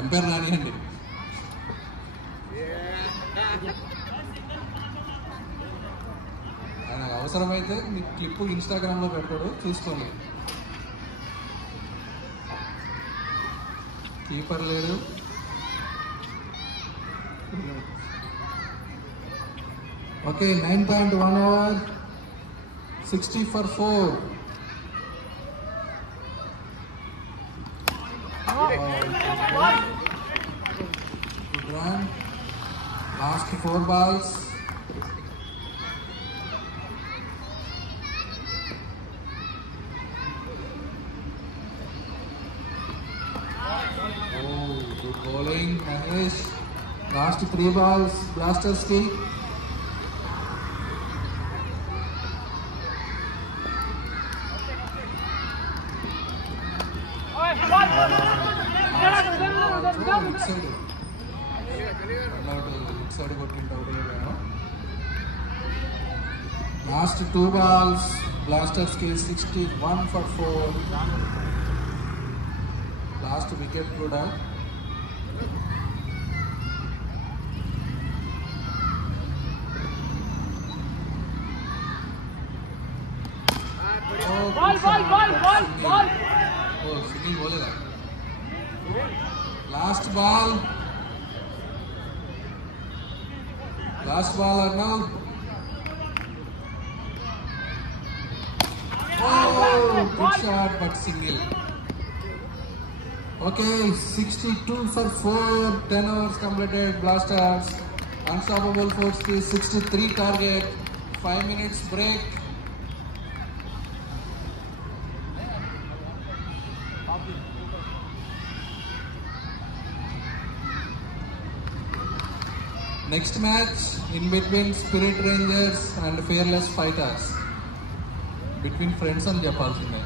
Umpire రానియండి. ఆయన అవసరమైతే మీకు క్లిప్ ఇన్స్టాగ్రామ్లో పెడతాడు, చూసుకోండి. కీపర్ లేడు. Okay, 9.1 over, 60 for 4. Good run. Last 4 balls. Oh, good bowling, Mahesh. Last 3 balls, Blasters ki. Last 2 balls, Blasters ki 61 for 4. Last wicket కూడా. Ball. Oh, single bowler. Last ball Arnav. Oh, good shot but single. Okay, 62 for 4, 10 overs completed. Blasters unstoppable force ki 63 target. 5 minutes break. Next match in between Spirit Rangers and Fearless Fighters. Between friends and చెప్పాల్సిందే.